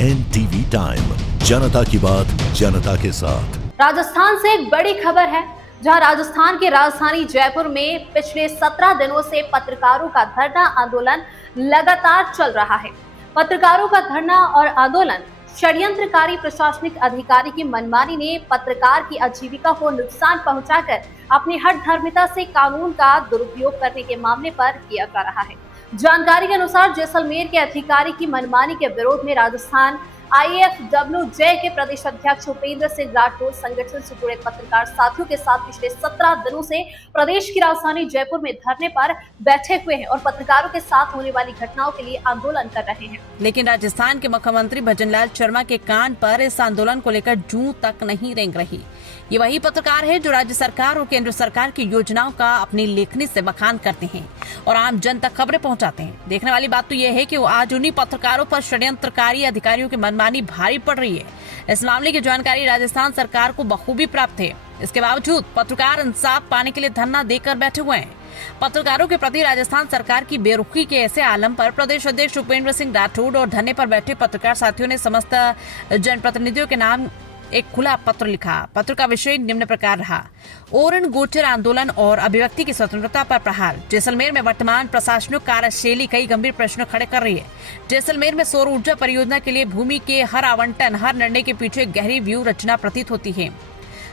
NTV time, जनता की बात जनता के साथ। राजस्थान से एक बड़ी खबर है, जहां राजस्थान की राजधानी जयपुर में पिछले 17 दिनों से पत्रकारों का धरना आंदोलन लगातार चल रहा है। पत्रकारों का धरना और आंदोलन षड्यंत्रकारी प्रशासनिक अधिकारी की मनमानी ने पत्रकार की आजीविका को नुकसान पहुंचाकर अपनी हठधर्मिता से कानून का दुरुपयोग करने के मामले पर किया जा रहा है। जानकारी के अनुसार जैसलमेर के अधिकारी की मनमानी के विरोध में राजस्थान IFWJ के प्रदेश अध्यक्ष उपेंद्र सिंह राठौर संगठन से जुड़े पत्रकार साथियों के साथ पिछले 17 दिनों से प्रदेश की राजधानी जयपुर में धरने पर बैठे हुए हैं और पत्रकारों के साथ होने वाली घटनाओं के लिए आंदोलन कर रहे हैं। लेकिन राजस्थान के मुख्यमंत्री भजनलाल शर्मा के कान पर इस आंदोलन को लेकर जूं तक नहीं रेंग रही। ये वही पत्रकार है जो राज्य सरकार और केंद्र सरकार की योजनाओं का अपनी लेखनी से बखान करते हैं और आम जन तक खबरें पहुंचाते हैं। देखने वाली बात तो यह है कि आज उन्हीं पत्रकारों पर षड्यंत्रकारी अधिकारियों की मनमानी भारी पड़ रही है। इस मामले की जानकारी राजस्थान सरकार को बखूबी प्राप्त है। इसके बावजूद पत्रकार इंसाफ पाने के लिए धरना देकर बैठे हुए हैं। पत्रकारों के प्रति राजस्थान सरकार की बेरुखी के ऐसे आलम पर प्रदेश अध्यक्ष उपेंद्र सिंह राठौर और धरने पर बैठे पत्रकार साथियों ने समस्त जनप्रतिनिधियों के नाम एक खुला पत्र लिखा। पत्र का विषय निम्न प्रकार रहा: ओरण गोचर आंदोलन और अभिव्यक्ति की स्वतंत्रता पर प्रहार। जैसलमेर में वर्तमान प्रशासनिक कार्यशैली कई गंभीर प्रश्न खड़े कर रही है। जैसलमेर में सौर ऊर्जा परियोजना के लिए भूमि के हर आवंटन, हर निर्णय के पीछे गहरी व्यू रचना प्रतीत होती है।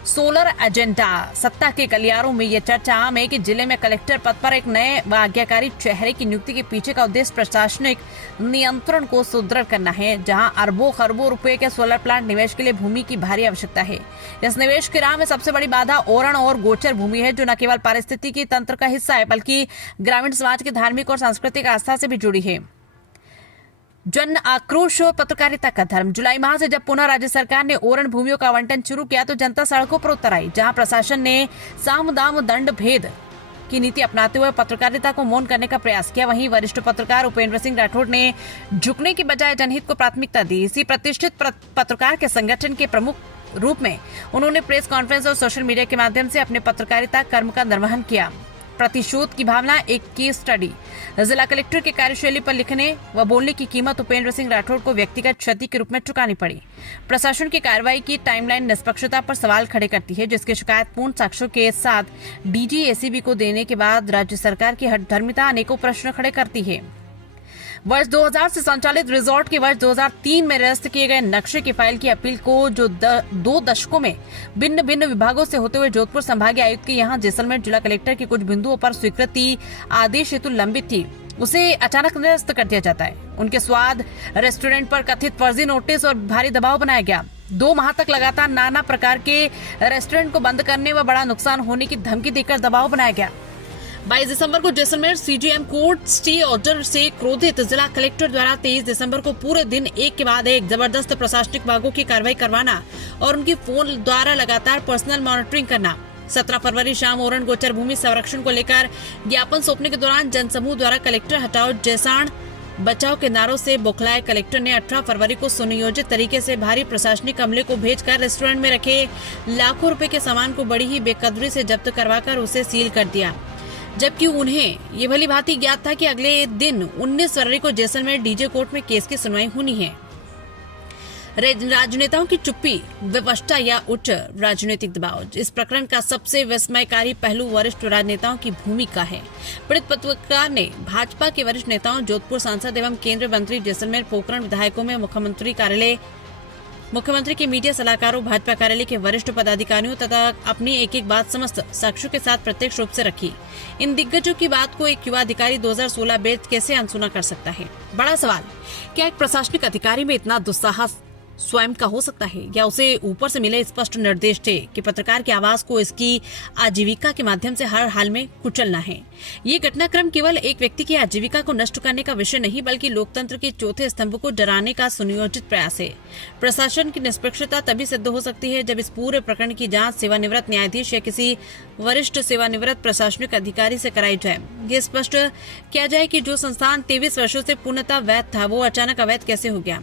सोलर एजेंडा, सत्ता के गलियारों में यह चर्चा आम है कि जिले में कलेक्टर पद पर एक नए व आज्ञाकारी चेहरे की नियुक्ति के पीछे का उद्देश्य प्रशासनिक नियंत्रण को सुदृढ़ करना है, जहां अरबों खरबों रुपए के सोलर प्लांट निवेश के लिए भूमि की भारी आवश्यकता है। इस निवेश की राह में सबसे बड़ी बाधा ओरण और गोचर भूमि है, जो न केवल पारिस्थितिकी तंत्र का हिस्सा है बल्कि ग्रामीण समाज की धार्मिक और सांस्कृतिक आस्था से भी जुड़ी है। जन आक्रोश और पत्रकारिता का धर्म। जुलाई माह से जब पुनः राज्य सरकार ने ओरण भूमियों का आवंटन शुरू किया तो जनता सड़कों पर उतर आई, जहां प्रशासन ने साम दाम दंड भेद की नीति अपनाते हुए पत्रकारिता को मौन करने का प्रयास किया। वहीं वरिष्ठ पत्रकार उपेंद्र सिंह राठौर ने झुकने की बजाय जनहित को प्राथमिकता दी। इसी प्रतिष्ठित पत्रकार के संगठन के प्रमुख रूप में उन्होंने प्रेस कॉन्फ्रेंस और सोशल मीडिया के माध्यम से अपने पत्रकारिता कर्म का निर्वहन किया। प्रतिशोध की भावना, एक केस स्टडी। जिला कलेक्टर के कार्यशैली पर लिखने व बोलने की कीमत उपेंद्र सिंह राठौर को व्यक्तिगत क्षति के रूप में चुकानी पड़ी। प्रशासन की कार्रवाई की टाइमलाइन निष्पक्षता पर सवाल खड़े करती है, जिसकी शिकायत पूर्ण साक्ष्यों के साथ DG ACB को देने के बाद राज्य सरकार की हठधर्मिता अनेकों प्रश्न खड़े करती है। वर्ष 2000 से संचालित रिजॉर्ट के वर्ष 2003 में निरस्त किए गए नक्शे की फाइल की अपील को जो 2 दशकों में भिन्न भिन्न विभागों से होते हुए जोधपुर संभागीय आयुक्त के यहाँ जैसलमेर जिला कलेक्टर के कुछ बिंदुओं पर स्वीकृति आदेश हेतु लंबित थी, उसे अचानक निरस्त कर दिया जाता है। उनके स्वाद रेस्टोरेंट पर कथित फर्जी नोटिस और भारी दबाव बनाया गया। 2 माह तक लगातार नाना प्रकार के रेस्टोरेंट को बंद करने व बड़ा नुकसान होने की धमकी देकर दबाव बनाया गया। 22 दिसंबर को Jaisalmer CGM court stay order से क्रोधित जिला कलेक्टर द्वारा 23 दिसंबर को पूरे दिन एक के बाद एक जबरदस्त प्रशासनिक विभागों की कार्रवाई करवाना और उनकी फोन द्वारा लगातार पर्सनल मॉनिटरिंग करना। 17 फरवरी शाम ओरण गोचर भूमि संरक्षण को लेकर ज्ञापन सौंपने के दौरान जनसमूह द्वारा कलेक्टर हटाओ जैसाण बचाव के नारों से बौखलाए कलेक्टर ने 18 फरवरी को सुनियोजित तरीके से भारी प्रशासनिक अमले को भेजकर रेस्टोरेंट में रखे लाखों रुपए के सामान को बड़ी ही बेकदरी से जब्त करवाकर उसे सील कर दिया, जबकि उन्हें ये भली भांति ज्ञात था कि अगले दिन 19 फरवरी को जैसलमेर DJ कोर्ट में केस की सुनवाई होनी है। राजनेताओं की चुप्पी, विवशता या उच्च राजनीतिक दबाव। इस प्रकरण का सबसे विस्मयकारी पहलू वरिष्ठ राजनेताओं की भूमिका है। पीड़ित पत्रकार ने भाजपा के वरिष्ठ नेताओं, जोधपुर सांसद एवं केंद्रीय मंत्री, जैसलमेर पोखरण विधायकों में मुख्यमंत्री कार्यालय, मुख्यमंत्री के मीडिया सलाहकारों, भाजपा कार्यालय के वरिष्ठ पदाधिकारियों तथा अपनी एक एक बात समस्त साक्ष्यों के साथ प्रत्यक्ष रूप से रखी। इन दिग्गजों की बात को एक युवा अधिकारी 2016 बैच कैसे अनसुना कर सकता है? बड़ा सवाल, क्या एक प्रशासनिक अधिकारी में इतना दुस्साहस स्वयं का हो सकता है, या उसे ऊपर से मिले स्पष्ट निर्देश थे कि पत्रकार की आवाज को इसकी आजीविका के माध्यम से हर हाल में कुचलना है? ये घटनाक्रम केवल एक व्यक्ति की आजीविका को नष्ट करने का विषय नहीं, बल्कि लोकतंत्र के चौथे स्तंभ को डराने का सुनियोजित प्रयास है। प्रशासन की निष्पक्षता तभी सिद्ध हो सकती है जब इस पूरे प्रकरण की जांच सेवानिवृत्त न्यायाधीश या किसी वरिष्ठ सेवानिवृत्त प्रशासनिक अधिकारी से कराई जाए। ये स्पष्ट किया जाए कि जो संस्थान 23 वर्षों से पूर्णतः वैध था, वो अचानक अवैध कैसे हो गया।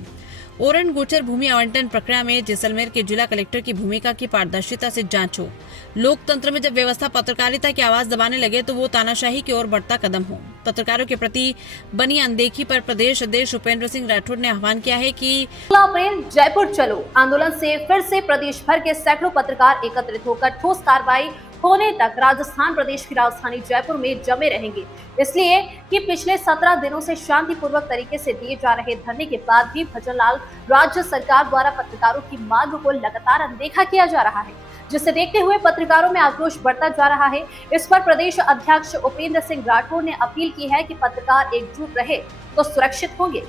ओरन गोचर भूमि आवंटन प्रक्रिया में जैसलमेर के जिला कलेक्टर की भूमिका की पारदर्शिता से जांच हो। लोकतंत्र में जब व्यवस्था पत्रकारिता की आवाज दबाने लगे तो वो तानाशाही की ओर बढ़ता कदम हो। पत्रकारों के प्रति बनी अनदेखी पर प्रदेश अध्यक्ष उपेंद्र सिंह राठौड़ ने आह्वान किया है कि 16 अप्रैल जयपुर चलो आंदोलन से फिर से प्रदेश भर के सैकड़ों पत्रकार एकत्रित होकर ठोस कार्रवाई होने तक राजस्थान प्रदेश की राजधानी जयपुर में जमे रहेंगे। इसलिए कि पिछले 17 दिनों से शांतिपूर्वक तरीके से दिए जा रहे धरने के बाद भी भजनलाल राज्य सरकार द्वारा पत्रकारों की मांग को लगातार अनदेखा किया जा रहा है, जिसे देखते हुए पत्रकारों में आक्रोश बढ़ता जा रहा है। इस पर प्रदेश अध्यक्ष उपेंद्र सिंह राठौड़ ने अपील की है कि पत्रकार एकजुट रहे तो सुरक्षित होंगे।